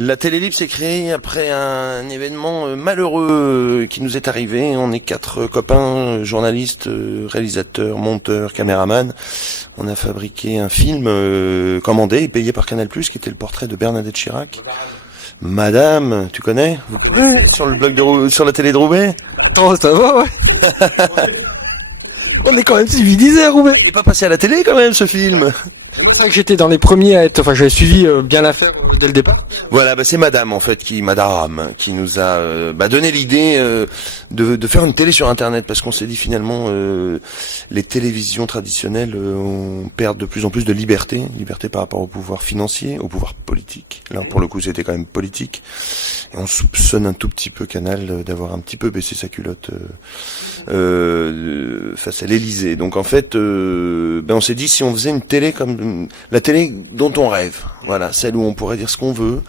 La Télé Libre s'est créée après un événement malheureux qui nous est arrivé. On est 4 copains, journalistes, réalisateurs, monteurs, caméramans. On a fabriqué un film commandé et payé par Canal+, qui était le portrait de Bernadette Chirac. Madame, tu connais? Sur le blog sur la télé de Roubaix? Attends, ça va, ouais. On est quand même civilisés à Roubaix. Il est pas passé à la télé quand même ce film. C'est vrai que j'étais dans les premiers à être, j'avais suivi bien l'affaire dès le départ. Voilà, c'est Madame en fait qui nous a donné l'idée de faire une télé sur Internet, parce qu'on s'est dit finalement les télévisions traditionnelles on perd de plus en plus de liberté par rapport au pouvoir financier, au pouvoir politique. Là pour le coup c'était quand même politique. Et on soupçonne un tout petit peu Canal d'avoir un petit peu baissé sa culotte face à l'Élysée. Donc en fait on s'est dit, si on faisait une télé comme la télé dont on rêve, voilà, celle où on pourrait dire ce qu'on veut,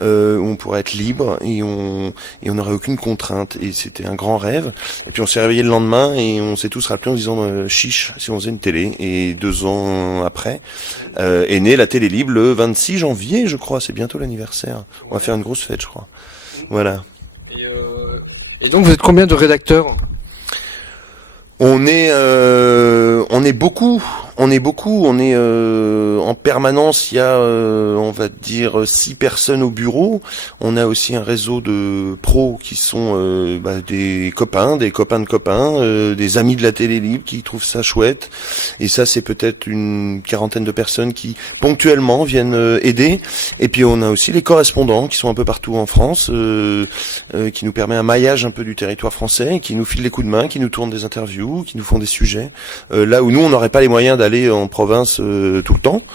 où on pourrait être libre et on n'aurait aucune contrainte, et c'était un grand rêve. Et puis on s'est réveillé le lendemain et on s'est tous rappelé en disant chiche si on faisait une télé. Et 2 ans après est née la Télé Libre le 26 janvier, je crois, c'est bientôt l'anniversaire. On va faire une grosse fête, je crois. Voilà. Et donc vous êtes combien de rédacteurs? On est beaucoup. On est en permanence. Il y a, on va dire, 6 personnes au bureau. On a aussi un réseau de pros qui sont des copains de copains, des amis de la Télé Libre qui trouvent ça chouette. Et ça, c'est peut-être une 40aine de personnes qui ponctuellement viennent aider. Et puis on a aussi les correspondants qui sont un peu partout en France, qui nous permet un maillage un peu du territoire français, qui nous filent les coups de main, qui nous tournent des interviews, qui nous font des sujets. Là où nous, on n'aurait pas les moyens d'aller en province tout le temps,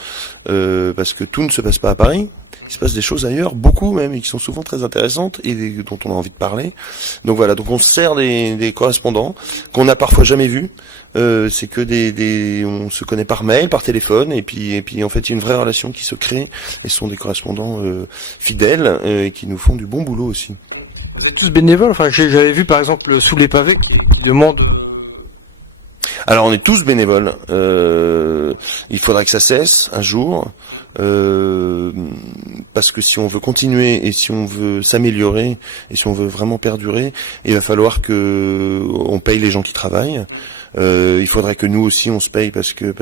parce que tout ne se passe pas à Paris. Il se passe des choses ailleurs, beaucoup même, et qui sont souvent très intéressantes et dont on a envie de parler. Donc voilà, donc on se sert des correspondants qu'on n'a parfois jamais vus. C'est que on se connaît par mail, par téléphone, et puis en fait il y a une vraie relation qui se crée. Et ce sont des correspondants fidèles et qui nous font du bon boulot aussi. Vous êtes tous bénévoles. Enfin, j'avais vu par exemple Sous les pavés qui demande. Alors on est tous bénévoles. Il faudrait que ça cesse un jour, parce que si on veut continuer et si on veut s'améliorer et si on veut vraiment perdurer, il va falloir que on paye les gens qui travaillent. Il faudrait que nous aussi on se paye parce que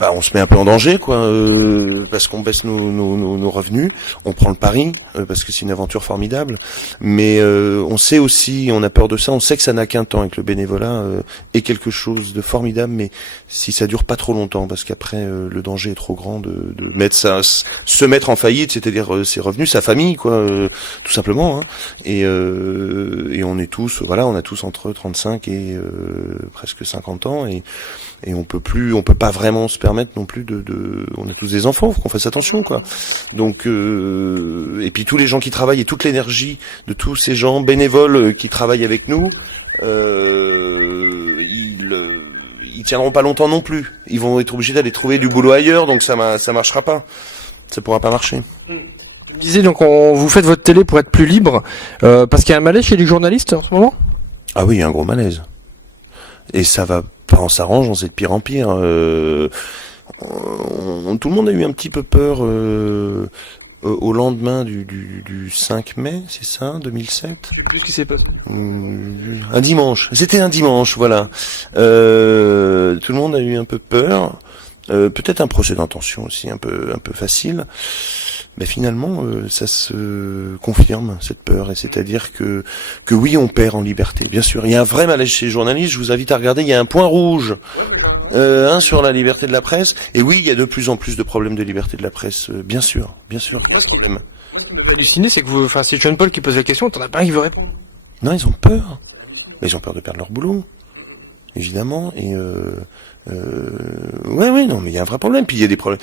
on se met un peu en danger, quoi, parce qu'on baisse nos revenus, on prend le pari, parce que c'est une aventure formidable, mais on sait aussi, on a peur de ça, on sait que ça n'a qu'un temps, et que le bénévolat est quelque chose de formidable, mais si ça dure pas trop longtemps, parce qu'après le danger est trop grand de mettre ça, se mettre en faillite, c'est-à-dire ses revenus, sa famille, quoi, tout simplement, hein. Et on est tous, voilà, on a tous entre 35 et presque 50 ans, et on peut pas vraiment se permettre non plus on a tous des enfants, faut qu'on fasse attention, quoi. Donc et puis tous les gens qui travaillent et toute l'énergie de tous ces gens bénévoles qui travaillent avec nous, ils tiendront pas longtemps non plus. Ils vont être obligés d'aller trouver du boulot ailleurs, donc ça marchera pas. Ça pourra pas marcher. Vous disiez donc vous faites votre télé pour être plus libre, parce qu'il y a un malaise chez les journalistes en ce moment. Ah oui, il y a un gros malaise. Et ça va pas en s'arrangeant, c'est de pire en pire. Tout le monde a eu un petit peu peur au lendemain du 5 mai, c'est ça, 2007 ? Je sais plus ce qui s'est passé. Un dimanche. C'était un dimanche, voilà. Tout le monde a eu un peu peur. Peut-être un procès d'intention aussi, un peu facile. Mais finalement, ça se confirme, cette peur, et c'est-à-dire que oui, on perd en liberté. Bien sûr, il y a un vrai malaise chez les journalistes, je vous invite à regarder, il y a un point rouge sur la liberté de la presse, et oui, il y a de plus en plus de problèmes de liberté de la presse, bien sûr. Halluciné, c'est que c'est John Paul qui pose la question, t'en as pas un qui veut répondre. Non, ils ont peur. Mais ils ont peur de perdre leur boulot, évidemment, et non, mais il y a un vrai problème. Puis il y a des problèmes.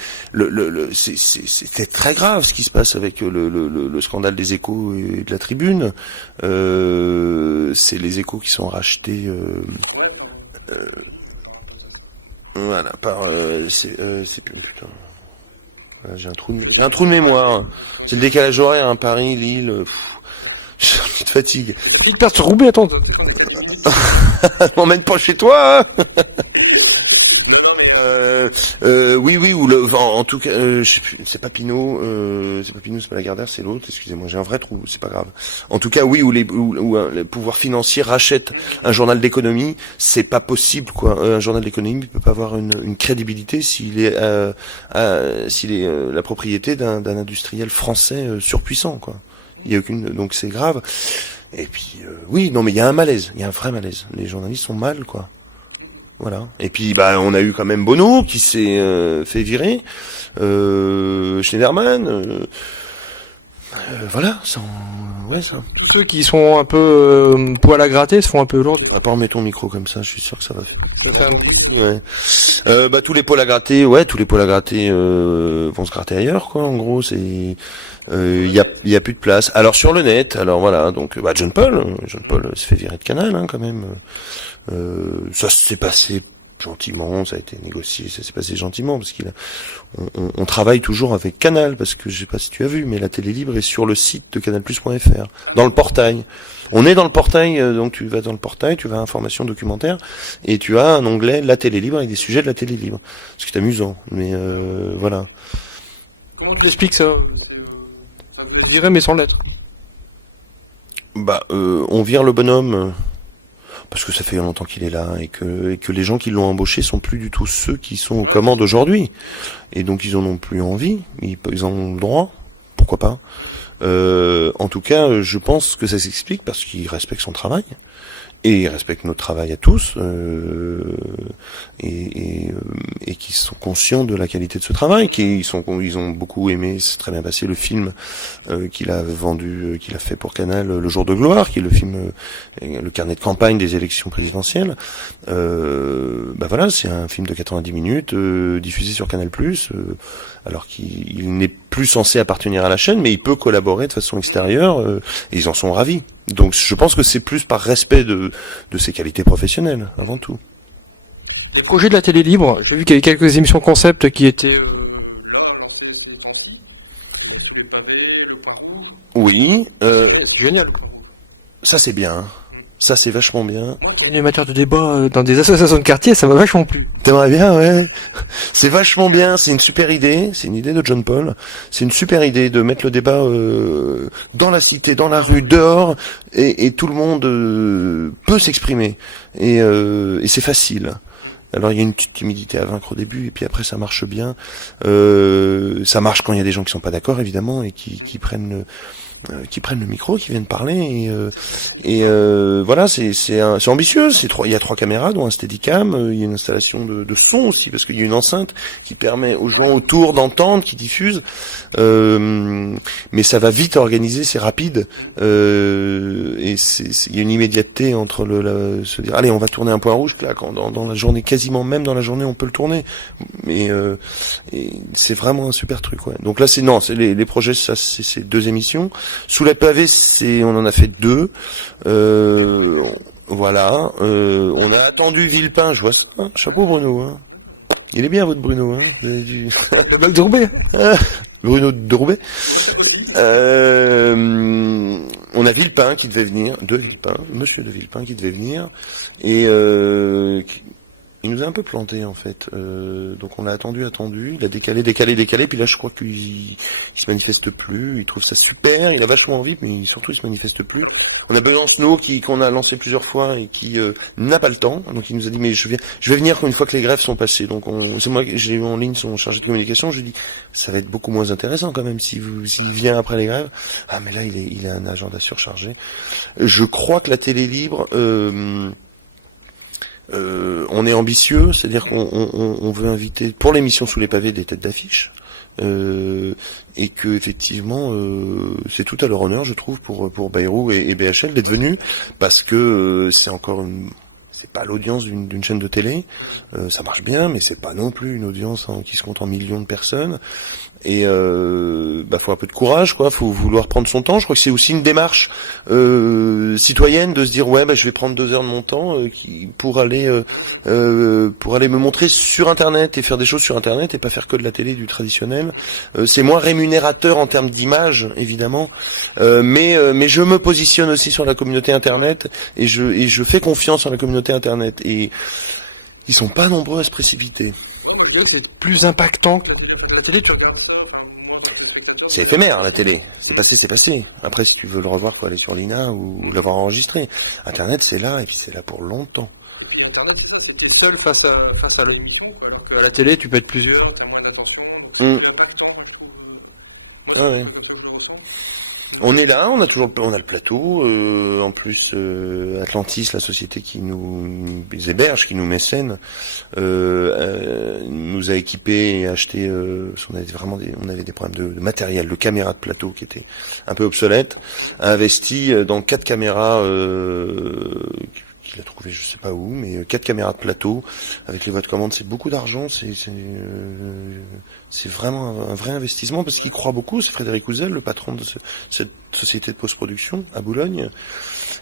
C'est très grave ce qui se passe avec le scandale des Échos et de la Tribune. C'est les Échos qui sont rachetés. Voilà, c'est plus putain. Voilà, j'ai un trou de mémoire. C'est le décalage horaire, hein, Paris, Lille. J'ai une petite fatigue. Il perd sur Roubaix, attends. M'emmène pas chez toi, hein. Oui, ou en tout cas, je sais plus, c'est pas Pinot, c'est pas Lagardère, c'est l'autre. Excusez-moi, j'ai un vrai trou, c'est pas grave. En tout cas, oui, où les pouvoirs financiers rachètent un journal d'économie, c'est pas possible, quoi. Un journal d'économie peut pas avoir une crédibilité s'il est la propriété d'un industriel français surpuissant, quoi. Il y a aucune, donc c'est grave. Et puis, oui, non, mais il y a un malaise, il y a un vrai malaise. Les journalistes sont mal, quoi. Voilà. Et puis bah on a eu quand même Bono qui s'est fait virer, Schneiderman, voilà, ouais ça. Ceux qui sont un peu poil à gratter se font un peu lourds. On va pas remettre ton micro comme ça, je suis sûr que ça va faire. Ça fait un... Ouais. Bah tous les poils à gratter, vont se gratter ailleurs, quoi. En gros, c'est il y a plus de place. Alors sur le net, alors voilà, donc bah John Paul se fait virer de Canal, hein, quand même. Ça s'est passé gentiment, ça a été négocié, ça s'est passé gentiment parce on travaille toujours avec Canal parce que je sais pas si tu as vu, mais la télé libre est sur le site de canalplus.fr, dans le portail. On est dans le portail, donc tu vas dans le portail, tu vas à information documentaire et tu as un onglet la télé libre avec des sujets de la télé libre. Ce qui est amusant, mais voilà. Comment tu expliques ça? Je dirais mais sans lettres. Bah on vire le bonhomme. Parce que ça fait longtemps qu'il est là et que les gens qui l'ont embauché sont plus du tout ceux qui sont aux commandes aujourd'hui. Et donc ils en ont plus envie, ils en ont le droit, pourquoi pas. En tout cas, je pense que ça s'explique parce qu'il respecte son travail. Et ils respectent notre travail à tous, et qui sont conscients de la qualité de ce travail, ils ont beaucoup aimé, c'est très bien passé, le film qu'il a vendu, qu'il a fait pour Canal, Le Jour de Gloire, qui est le film, le carnet de campagne des élections présidentielles. Bah voilà, c'est un film de 90 minutes, diffusé sur Canal+, alors qu'il n'est plus censé appartenir à la chaîne, mais il peut collaborer de façon extérieure, et ils en sont ravis. Donc je pense que c'est plus par respect de ses qualités professionnelles, avant tout. Les projets de la télé libre, j'ai vu qu'il y avait quelques émissions concept qui étaient... Oui, c'est génial. ça c'est bien. Ça c'est vachement bien. Les matières de débat dans des associations de quartier, ça m'a vachement plu. T'aimerais bien, ouais. C'est vachement bien, c'est une super idée, c'est une idée de John Paul. C'est une super idée de mettre le débat dans la cité, dans la rue, dehors, et tout le monde peut s'exprimer. Et c'est facile. Alors il y a une petite timidité à vaincre au début, et puis après ça marche bien. Ça marche quand il y a des gens qui sont pas d'accord, évidemment, et qui prennent le micro, qui viennent parler, et voilà, c'est ambitieux. Il y a 3 caméras, dont un Steadicam, il y a une installation de son aussi, parce qu'il y a une enceinte qui permet aux gens autour d'entendre, qui diffuse, mais ça va vite organiser, c'est rapide, et il y a une immédiateté entre se dire allez on va tourner un point rouge, puis là dans la journée, quasiment même dans la journée on peut le tourner, mais et c'est vraiment un super truc, ouais. Donc là c'est les projets, ça c'est 2 émissions. Sous la pavée, on en a fait 2. Voilà. On a attendu Villepin, je vois ça. Chapeau Bruno. Hein. Il est bien votre Bruno. Hein. Vous avez du... Le bac de Roubaix. Bruno de Roubaix. On a Villepin qui devait venir, Monsieur de Villepin qui devait venir, et il nous a un peu planté en fait, donc on a attendu, il a décalé, puis là je crois qu'il se manifeste plus, il trouve ça super, il a vachement envie, mais surtout il se manifeste plus. On a Besancenot qu'on a lancé plusieurs fois et qui n'a pas le temps, donc il nous a dit mais je vais venir une fois que les grèves sont passées, donc c'est moi j'ai eu en ligne son chargé de communication, je lui dis ça va être beaucoup moins intéressant quand même s'il vient après les grèves. Ah mais là il a un agenda surchargé. Je crois que la télé libre, on est ambitieux, c'est-à-dire qu'on veut inviter pour l'émission Sous les pavés des têtes d'affiche, et que effectivement c'est tout à leur honneur, je trouve, pour Bayrou et BHL d'être venus, parce que c'est pas l'audience d'une chaîne de télé, ça marche bien, mais c'est pas non plus une audience qui se compte en millions de personnes. Et faut un peu de courage, quoi. Faut vouloir prendre son temps. Je crois que c'est aussi une démarche citoyenne de se dire je vais prendre 2 heures de mon temps pour aller me montrer sur Internet et faire des choses sur Internet et pas faire que de la télé, du traditionnel. C'est moins rémunérateur en termes d'image, évidemment, mais je me positionne aussi sur la communauté Internet et je fais confiance en la communauté Internet. Ils sont pas nombreux à se précipiter. C'est plus impactant que la télé, tu vois. C'est éphémère, la télé. C'est passé, c'est passé. Après, si tu veux le revoir, quoi, aller sur l'INA ou l'avoir enregistré. Internet, c'est là, et puis c'est là pour longtemps. Internet, c'est seul face à l'audition. Donc, à la télé, tu peux être plusieurs, c'est moins important. Ouais. On est là, on a le plateau, en plus Atlantis, la société qui nous héberge, qui nous mécène, nous a équipés et acheté, on avait des problèmes de matériel, de caméras de plateau qui étaient un peu obsolètes, a investi dans 4 caméras qu'il a trouvé je sais pas où, mais 4 caméras de plateau avec les voies de commande, c'est beaucoup d'argent, c'est vraiment un vrai investissement parce qu'il croit beaucoup. C'est Frédéric Ouzel, le patron de cette société de post-production à Boulogne.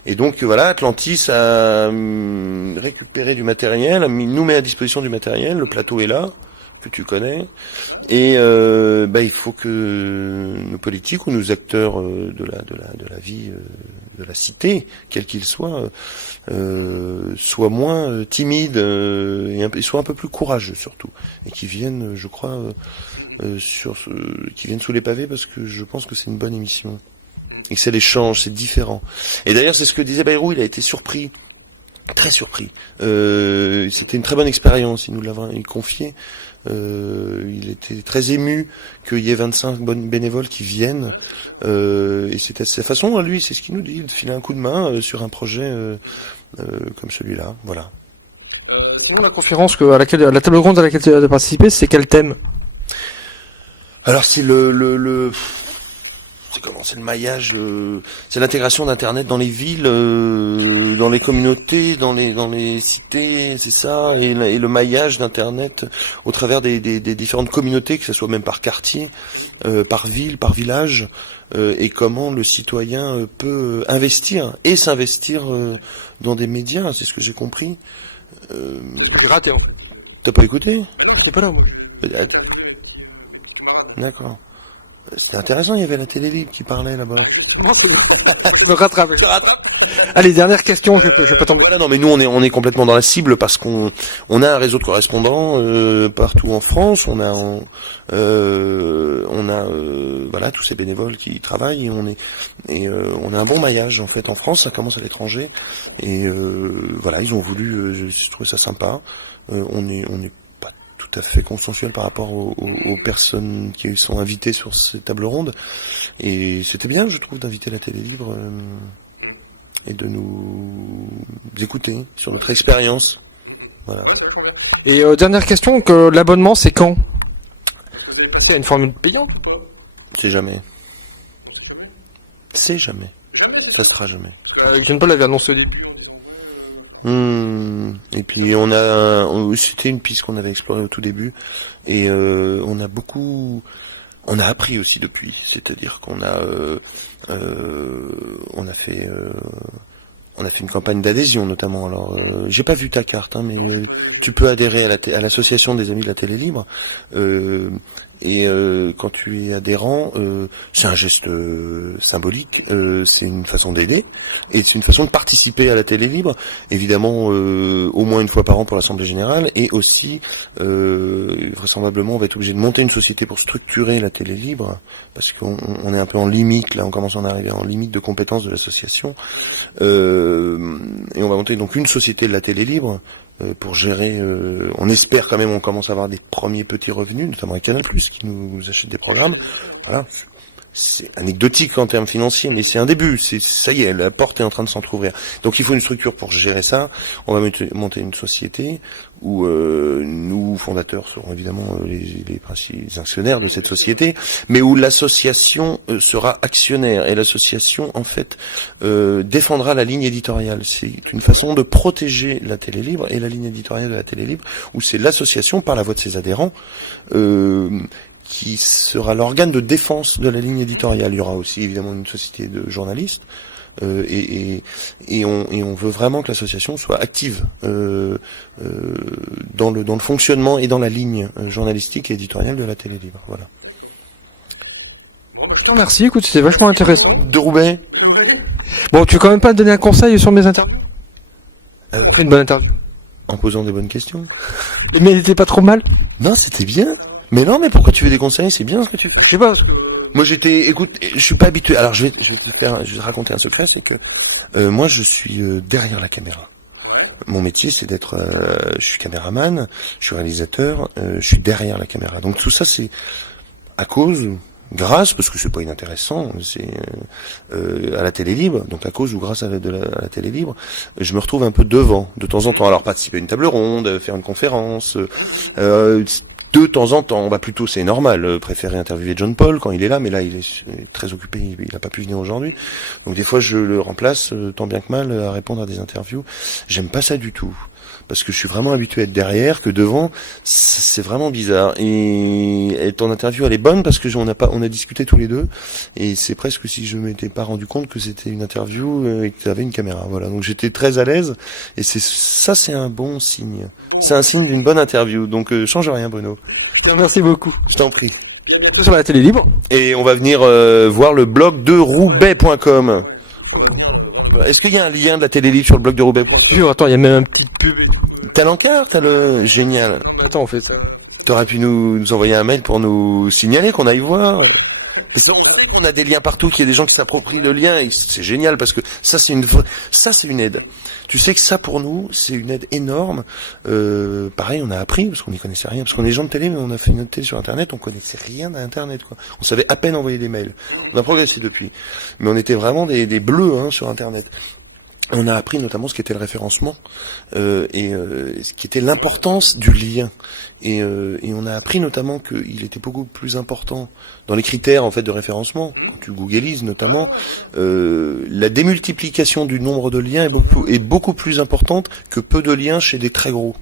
Et donc voilà, Atlantis a récupéré du matériel, nous met à disposition du matériel, le plateau est là, que tu connais, et il faut que nos politiques ou nos acteurs de la vie de la cité, quel qu'il soit, soient moins timides et soient un peu plus courageux surtout, et qui viennent, je crois, qui viennent sous les pavés parce que je pense que c'est une bonne émission et que c'est l'échange, c'est différent. Et d'ailleurs, c'est ce que disait Bayrou, il a été surpris. Très surpris. C'était une très bonne expérience, il nous l'avait confié. Il était très ému qu'il y ait 25 bonnes bénévoles qui viennent. Et c'était sa façon, lui, c'est ce qu'il nous dit, de filer un coup de main sur un projet comme celui-là. Voilà. Sinon, la conférence la table ronde à laquelle tu as participé, c'est quel thème? Alors c'est c'est le maillage, c'est l'intégration d'Internet dans les villes, dans les communautés, dans les cités, c'est ça, et le maillage d'Internet au travers des différentes communautés, que ce soit même par quartier, par ville, par village, et comment le citoyen peut investir et s'investir dans des médias, c'est ce que j'ai compris. J'ai raté. T'as pas écouté? Non, je n'ai pas là, moi. D'accord. C'était intéressant, il y avait la télé libre qui parlait là-bas. Je me rattrape. Allez, dernière question, je peux tomber. Voilà, non, mais nous on est complètement dans la cible parce qu'on a un réseau de correspondants partout en France. On a voilà tous ces bénévoles qui travaillent et on a un bon maillage en fait en France. Ça commence à l'étranger et voilà, ils ont voulu. Je trouvais ça sympa. On est pas tout à fait consensuel par rapport aux personnes qui sont invitées sur ces tables rondes. Et c'était bien, je trouve, d'inviter la télé libre et de nous écouter sur notre expérience. Voilà. Et dernière question, que l'abonnement, c'est quand? Il y a une formule payante? C'est jamais. C'est jamais. Ça sera jamais. Jean Paul avait annoncé au début. Et puis c'était une piste qu'on avait explorée au tout début et on a appris aussi depuis, c'est-à-dire qu'on a fait une campagne d'adhésion notamment. Alors j'ai pas vu ta carte, mais tu peux adhérer à l'association des amis de la télé libre. Et quand tu es adhérent, c'est un geste symbolique, c'est une façon d'aider, et c'est une façon de participer à la télé libre, évidemment au moins une fois par an pour l'Assemblée Générale, et aussi vraisemblablement on va être obligé de monter une société pour structurer la télé libre, parce qu'on est un peu en limite, là on commence à en arriver en limite de compétences de l'association, et on va monter donc une société de la télé libre, pour gérer, on espère quand même, on commence à avoir des premiers petits revenus, notamment avec Canal+, qui nous achète des programmes. Voilà, c'est anecdotique en termes financiers, mais c'est un début. Ça y est, la porte est en train de s'entrouvrir. Donc il faut une structure pour gérer ça. On va monter une société où nous, fondateurs, serons évidemment les principaux actionnaires de cette société, mais où l'association sera actionnaire. Et l'association, en fait, défendra la ligne éditoriale. C'est une façon de protéger la télé libre et la ligne éditoriale de la télé libre, où c'est l'association, par la voix de ses adhérents, qui sera l'organe de défense de la ligne éditoriale. Il y aura aussi évidemment une société de journalistes, et on veut vraiment que l'association soit active dans le fonctionnement et dans la ligne journalistique et éditoriale de la télé libre. Voilà. Je te remercie, écoute, c'était vachement intéressant. De Roubaix. Bon, tu veux quand même pas te donner un conseil sur mes interviews? Une bonne interview. En posant des bonnes questions. Mais il était pas trop mal. Non, c'était bien. Mais non, mais pourquoi tu veux des conseils? C'est bien ce que tu fais. Je sais pas. Moi, écoute, je suis pas habitué. Alors, je vais te raconter un secret, c'est que moi, je suis derrière la caméra. Mon métier, c'est d'être, je suis caméraman, je suis réalisateur, je suis derrière la caméra. Donc tout ça, c'est à cause, grâce, parce que c'est pas inintéressant, c'est à la télé libre. Donc à cause ou grâce à la télé libre, je me retrouve un peu devant, de temps en temps. Alors participer à une table ronde, faire une conférence. De temps en temps, c'est normal, préférer interviewer John Paul quand il est là, mais là il est très occupé, il n'a pas pu venir aujourd'hui. Donc des fois je le remplace, tant bien que mal, à répondre à des interviews. J'aime pas ça du tout, parce que je suis vraiment habitué à être derrière, que devant, c'est vraiment bizarre. Et ton interview elle est bonne parce que on a discuté tous les deux, et c'est presque si je m'étais pas rendu compte que c'était une interview et que tu avais une caméra. Voilà, donc j'étais très à l'aise, et c'est un bon signe. C'est un signe d'une bonne interview. Donc change rien, Bruno. Merci beaucoup. Je t'en prie. Sur la télé libre. Et on va venir voir le blog de Roubaix.com. Est-ce qu'il y a un lien de la télé libre sur le blog de Roubaix.com? Attends, il y a même un petit pub. T'as l'encart, t'as le... Génial. Attends, on fait ça. T'aurais pu nous envoyer un mail pour nous signaler qu'on aille voir. Parce qu'on a des liens partout, qu'il y a des gens qui s'approprient le lien, et c'est génial parce que ça c'est une aide. Tu sais que ça pour nous c'est une aide énorme. Pareil, on a appris parce qu'on n'y connaissait rien, parce qu'on est gens de télé, mais on a fait une autre télé sur Internet, on connaissait rien d'internet quoi. On savait à peine envoyer des mails. On a progressé depuis, mais on était vraiment des bleus sur Internet. On a appris notamment ce qu'était le référencement et ce qui était l'importance du lien. Et on a appris notamment qu'il était beaucoup plus important dans les critères en fait de référencement. Quand tu googlises notamment, la démultiplication du nombre de liens est beaucoup plus importante que peu de liens chez des très gros.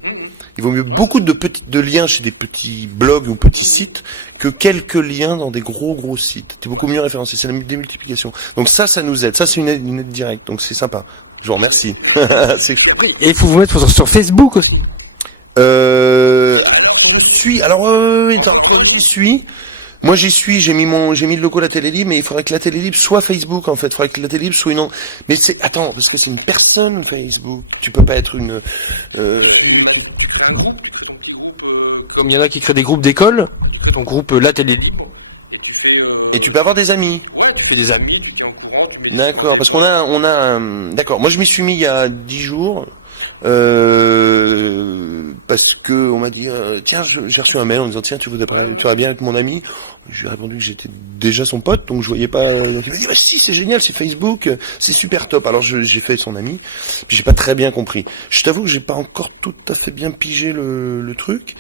Il vaut mieux beaucoup de liens chez des petits blogs ou petits sites que quelques liens dans des gros sites. C'est beaucoup mieux référencé, c'est la démultiplication. Donc ça nous aide. Ça c'est une aide directe, donc c'est sympa. Je vous remercie. Et il faut vous mettre sur Facebook aussi. Moi j'y suis, j'ai mis le logo de la télé libre, mais il faudrait que la télé libre soit Facebook en fait, il faudrait que la télé libre soit mais attends, parce que c'est une personne Facebook, tu peux pas être une, Comme il y en a qui créent des groupes d'école, on groupe la télé libre. Et tu peux avoir des amis. Tu fais des amis. D'accord, parce qu'on a d'accord, moi je m'y suis mis il y a 10 jours, parce que on m'a dit tiens, j'ai reçu un mail en disant tiens, tu vas bien avec mon ami. Je lui ai répondu que j'étais déjà son pote, donc je voyais pas. Donc il m'a dit si, c'est génial, c'est Facebook, c'est super top. Alors j'ai fait son ami, puis j'ai pas très bien compris. Je t'avoue que j'ai pas encore tout à fait bien pigé le truc.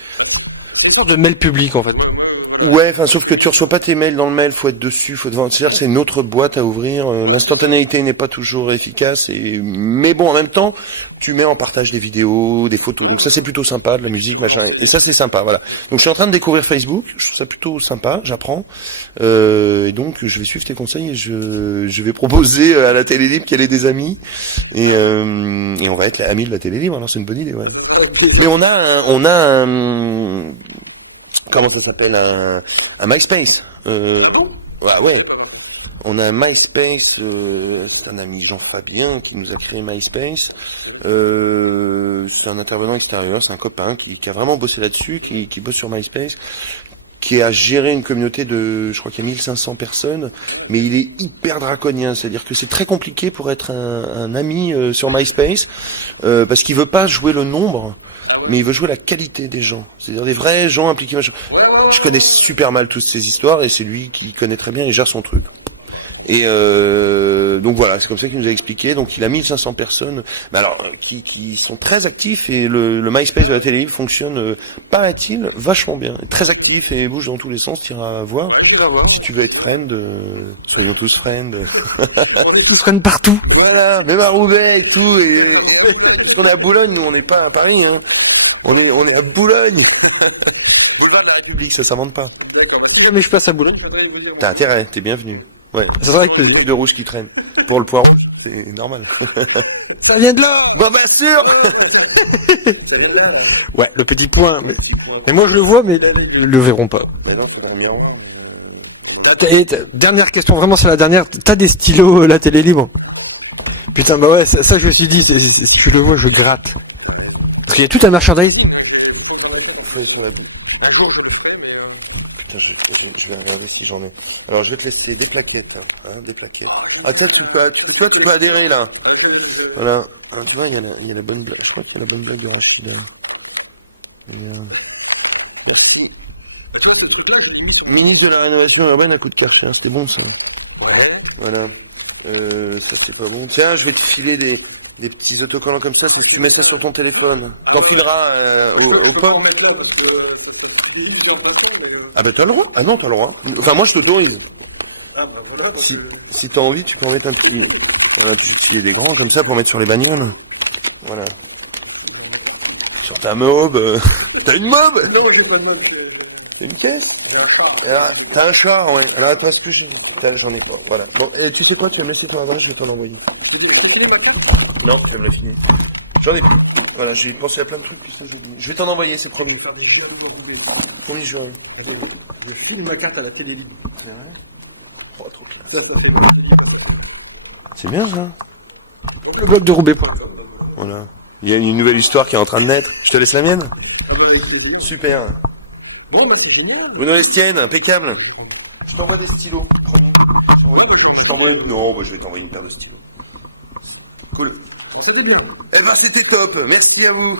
C'est une sorte de mail public en fait. Ouais, enfin, sauf que tu reçois pas tes mails dans le mail, faut être dessus, faut devant. C'est-à-dire, c'est une autre boîte à ouvrir. L'instantanéité n'est pas toujours efficace, mais bon, en même temps, tu mets en partage des vidéos, des photos. Donc ça, c'est plutôt sympa, de la musique, machin. Et ça, c'est sympa, voilà. Donc, je suis en train de découvrir Facebook. Je trouve ça plutôt sympa. J'apprends. Et donc, je vais suivre tes conseils et je vais proposer à la télé libre qu'elle ait des amis. Et on va être amis de la télé libre. Alors, c'est une bonne idée, ouais. Mais on a un comment ça s'appelle, un MySpace. Ouais. On a un MySpace, c'est un ami Jean-Fabien qui nous a créé MySpace. C'est un intervenant extérieur, c'est un copain qui a vraiment bossé là-dessus, qui bosse sur MySpace, qui a géré une communauté je crois qu'il y a 1500 personnes, mais il est hyper draconien, c'est-à-dire que c'est très compliqué pour être un ami sur MySpace, parce qu'il veut pas jouer le nombre, mais il veut jouer la qualité des gens, c'est-à-dire des vrais gens impliqués. Je connais super mal toutes ces histoires, et c'est lui qui connaît très bien et gère son truc. Et donc voilà, c'est comme ça qu'il nous a expliqué. Donc il a 1500 personnes, mais alors qui sont très actifs, et le MySpace de la télé fonctionne, paraît-il, vachement bien, très actif et bouge dans tous les sens. Tu iras voir. Si tu veux être friend, soyons tous friend. Tous friend partout. Voilà, même à Roubaix et tout. Et parce qu'on est à Boulogne, nous on n'est pas à Paris, hein. On est à Boulogne. Boulevard de la République, ça s'invente pas. Jamais je passe à Boulogne. T'as intérêt, t'es bienvenu. Ouais, ça sera avec plaisir. De rouge qui traîne. Pour le poids rouge, c'est normal. Ça vient de là. Bon, bien sûr. Ouais, le petit point. Mais moi je le vois, mais ils le verront pas. Dernière question, vraiment c'est la dernière. T'as des stylos la télé libre? Putain, bah ouais, ça je me suis dit, si je le vois, je gratte. Parce qu'il y a tout un merchandise. Un jour. Putain, je vais regarder si j'en ai. Alors, je vais te laisser des plaquettes, hein, des plaquettes. Ah tiens, tu peux adhérer là. Voilà. Ah, tu vois, il y a la bonne blague. Je crois qu'il y a la bonne blague de Rachid là. Minute de la rénovation urbaine à coup de Karcher, c'était bon ça. Ouais. Voilà. Ça c'était pas bon. Tiens, je vais te filer des petits autocollants comme ça, tu mets ça sur ton téléphone. T'en fileras au port. Ah bah t'as le droit. Ah non, t'as le droit. Enfin moi je t'autorise. Si t'as envie, tu peux en mettre un petit. Voilà, je vais te filer des grands comme ça pour mettre sur les bagnoles. Voilà. Sur ta mob. T'as une mob? Non, j'ai pas de mob. T'as une caisse? T'as un char, ouais. Alors attends, est-ce que j'en ai pas. Voilà. Bon, et tu sais quoi, tu vas me laisser ton adresse, je vais t'en envoyer. Non, elle me l'a fini. J'en ai plus. Voilà, j'ai pensé à plein de trucs, puis ça j'oublie. Je vais t'en envoyer, c'est promis. Promis, je vais. Je filme ma carte à la télé. C'est vrai? Oh, trop classe. C'est bien ça. Le blog de Roubaix. Voilà. Il y a une nouvelle histoire qui est en train de naître. Je te laisse la mienne? Super. Bruno Lestienne, impeccable. Je t'envoie des stylos, promis. Je t'envoie une. Non, bah, je vais t'envoyer une paire de stylos. Cool. C'était bien. Eh ben, c'était top. Merci à vous.